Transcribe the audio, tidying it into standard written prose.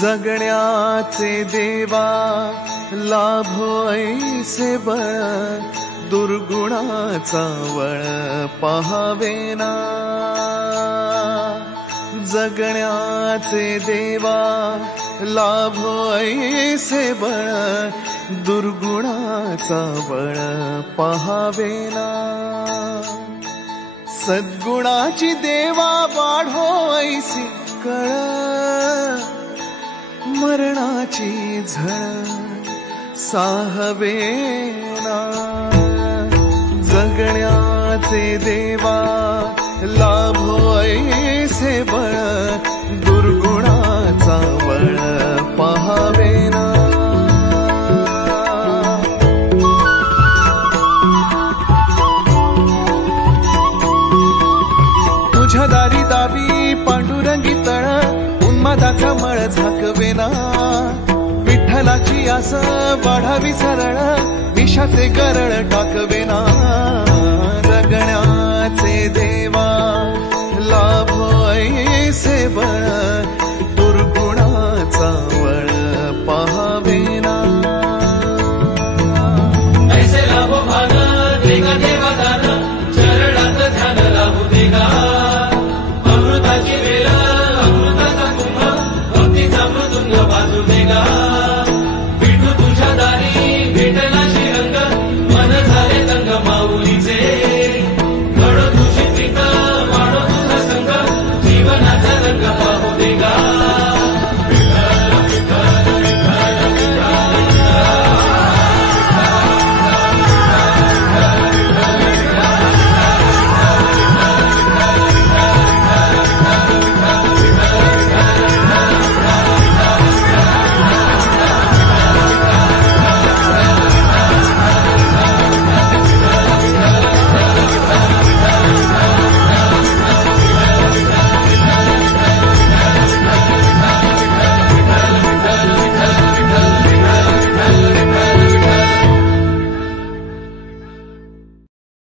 जगण्याचे देवा लाभो ऐसे बळ, दुर्गुणाचा वळ पाहावेना। जगण्याचे देवा लाभो ऐसे बळ, दुर्गुणाचा बळ पाहावेना। सद्गुणाची देवा वाढो ऐसी कळ, मरणाची झळ साहवेना। जगण्याचे देवा लाभो ऐसे बळ, दुर्गुणाचा बळ पाहावेना। तुझ्या दारी दावी पांडुरंगी तळ, उन्मादाचा मळ झाकवेना। विठ्ठलाची आस वाढावी सरळ, विषाचे गरळ टाकवेना।